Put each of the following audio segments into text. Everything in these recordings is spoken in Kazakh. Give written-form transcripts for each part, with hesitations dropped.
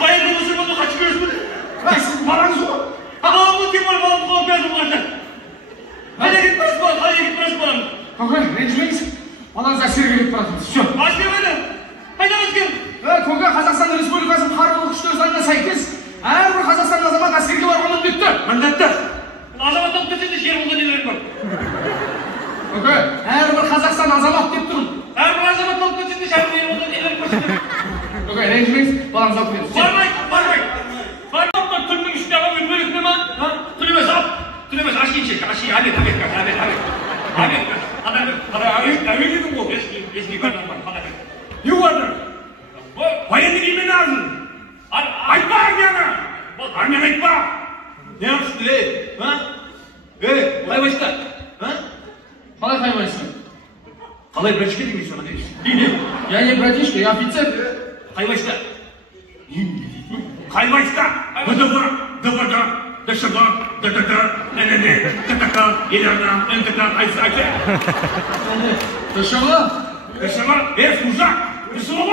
Bayıldı mısın bunu kaçırıyorsun bunu? Siz baranız o. Ama bu kim var balık kovup yazdım zaten. Hadi gitmez balık, hadi gitmez balık. Koka, rejimeniz. Балаңыз әскерге кетіп баратырмыз. Все. Әскер мені? Қайда әскер? Кока, Қазақстан Республикасының қарулы күштер заңына сәйкес, әрбір Қазақстан азамат әскерге баруға міндетті. Міндетті. Азаматтан өтсе жер болған нелер бар. Кока, әрбір Қазақстан азамат деп тұрмын. Әрбір азаматтан өтсе жер болған нелер бар. Кока, ренжімеңіз, балаңыз алып келіңіз. Бармай. Түннің үстіне алып өлмелік ме? Түнемес ап. Түнемес аш кеншек. Абет. Әуе дедің ол. Есіне көрдім бар. Не ордер? Военный киіммен арзын. Айтпа армияны. Армияны айтпа. Не арзын лей? Қалай байшқа? Қалай қаймайсың? Қалай братишка дейміз соны дейсің? Я не братишка, я офицер. Қай байшқа? Қай байшқа? ДВД, ДШГ, ДТТ, ННД, ТТК, ЕЛРН, НТК, айтса. ДШГ? Служак! ДШГ?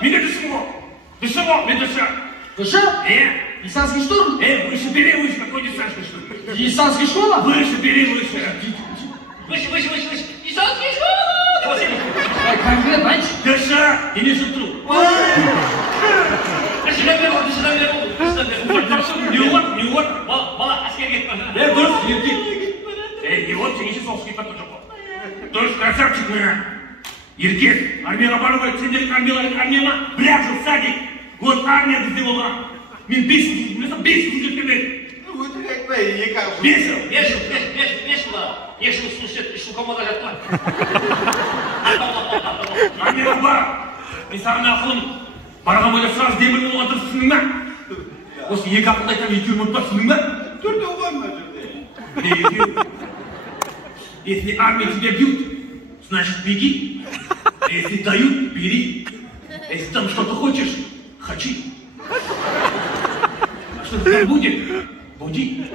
Менде ДШГ. ДШГ, мен ДШ. ДШ? Десантский штурм? Выше бери, выше, какой десантский штурм? Десантский школа? Выше бери, выше. Выше. Десантский школа! Конкретно, айтшы. ДШ, ине жұттыру. Дышыдан бері Не от? Бала әскер кетпен. Дұрыс, еркек. Не от, сен еше соғыс кетпен тұр жоқ. Дұрыс, красавчик мені. Еркек, армияға бару керек, сендер армияға бір-ақ жыл садик. Вот армия бізде болған. Мен 5 жыл жүрген бер. Өтірік айтпай, 2 жыл. 5 жыл. 2 жыл слушать, 3 жыл комада жатты. Армияға бар. Мен саған ақылым. Барған бойда сразу демірмен оған тұрсының ма? Осы 2 ақылды айтам, 2 ұмытпасының ма? 4 оған ма жүрде? Если армия тебя бьют, значит беги. А если дают, бери. А если там что-то хочешь, хочу. А что там будет? Буди.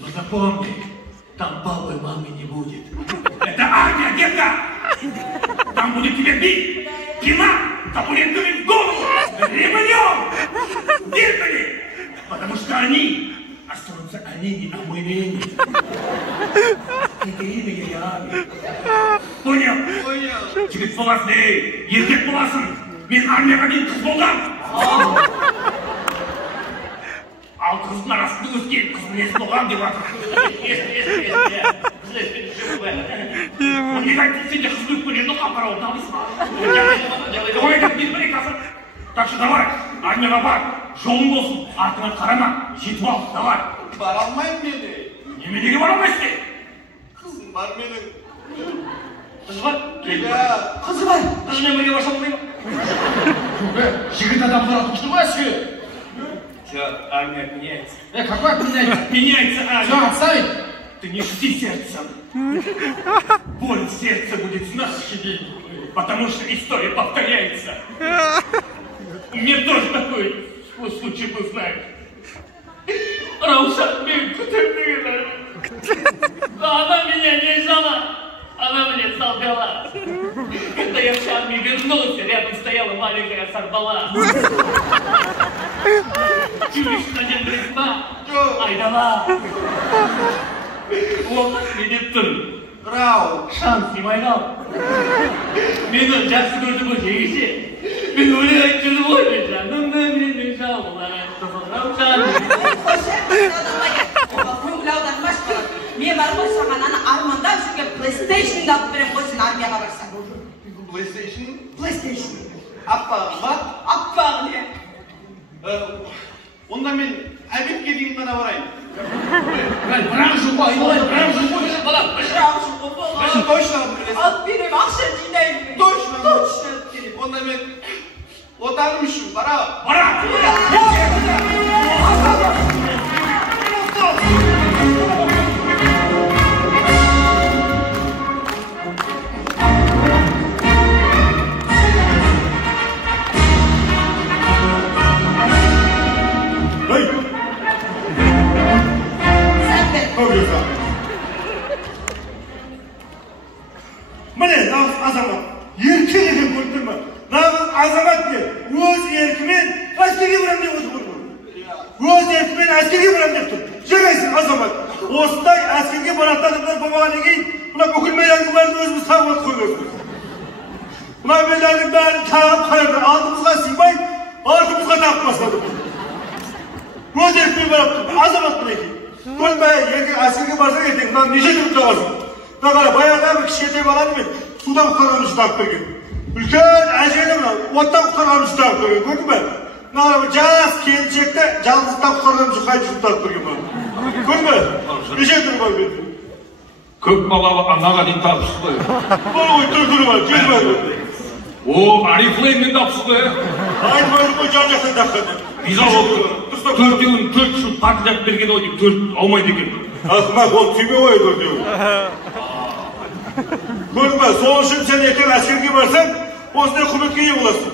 Но запомни, там папы и мамы не будет. Это армия, детка! Там будет тебя бить, пина, табуретками в голову, ремнем, дырками. Потому что они останутся они, а мы не. Это имя я армия. Понял? Жігіт боласың, еркек боласың. Мен армияға дейін қыз болдым. Ал қыздың арасында өскен қыз мінез болған деп жатыр. Неге айтты сен де қыз көріп көргенді қапарауды алайсың ба? Ой, как не приказ. Так что давай, армияға бар, жолың болсын, артыңа қарама, жетіп ал, давай. Бара алмайым мені. Неменеге бара алмайсың? Қызым бар менің. Қызы бар? Қызы бар. Қызымен бірге барсам болмай ма? Жігіт адамдар атышты ғой әскер. Все, армия меняется. Какой меняется? Меняется армия. Все, отставить. Ты не жди сердцем. Боль в сердце будет с наших дней, потому что история повторяется. Мне тоже такой случай был, знаешь. Раушан Бекутемира. Она меня не ждала. Она мне солгала. Когда я в армии вернулся, рядом стояла маленькая Сарбала. Чувишь, наден брезма? Айдала. Вот менеп тұр. Рау. Шанс демайғал. Мені жақсы көрді бұл жегеше. Мен өлең айтып жүрдім ғой, мен жанымды менің жалғылай. Раушан. Мен бар ғой саған ана армандап жүрген PlayStation-ды алып берем ғой сен армияға барсаң. PlayStation? PlayStation. Аппағым ба? Аппағым не? Онда мен әбетке дейін ғана барайын. Бірақ жыл ғой, бірақ жыл ғой. Балам, Точно алып берем, ақша жинаймын. Точно алып берем. Онда мен отаным үшін барам. Міне, нағыз азамат. Еркек екен көрдіңіз ме? Нағыз азамат деп тұр. Жарайсың, азамат. Осындай әскерге баратын адамдар болмағаннан кейін, мына бүкіл медальдің бәрін өзіміз тағып қойғанбыз. Мына медальдің бәрін тағып қойды, алдымызға сыймай, артымызға тағып бастадық. Өз еркімен барып тұр, азамат мінекей. Көрмей, әскерге барсаң ертең, мына неше түріп табасың. Мына қара, баяғыда бір кішкентай баланы мен судан құтқарған үшін тағып берген. Үлкен әжені мына оттан құтқарған үшін тағып берген, көрдің бе? Мына жас келіншекті жалғыздықтан құтқарған үшін қайтып үшін тағып берген бала. Көрдің бе? Неше түрі бар бетте? Көп балалы анаға дейін тапсыз ғой. Бұл ғой түрі бар, жел бар. О, арифлеймен тапсыз ғой. Айтпайды ғой жан-жақтан таққан. Биза болды. Төртеуін 4 жыл партиялап берген ой деп 4 аумайды екен. Ақымақ ол түйме ғой төртеуі. Көрдің бе, сол үшін сен ертең әскерге барсаң, осындай құрметке ие боласың.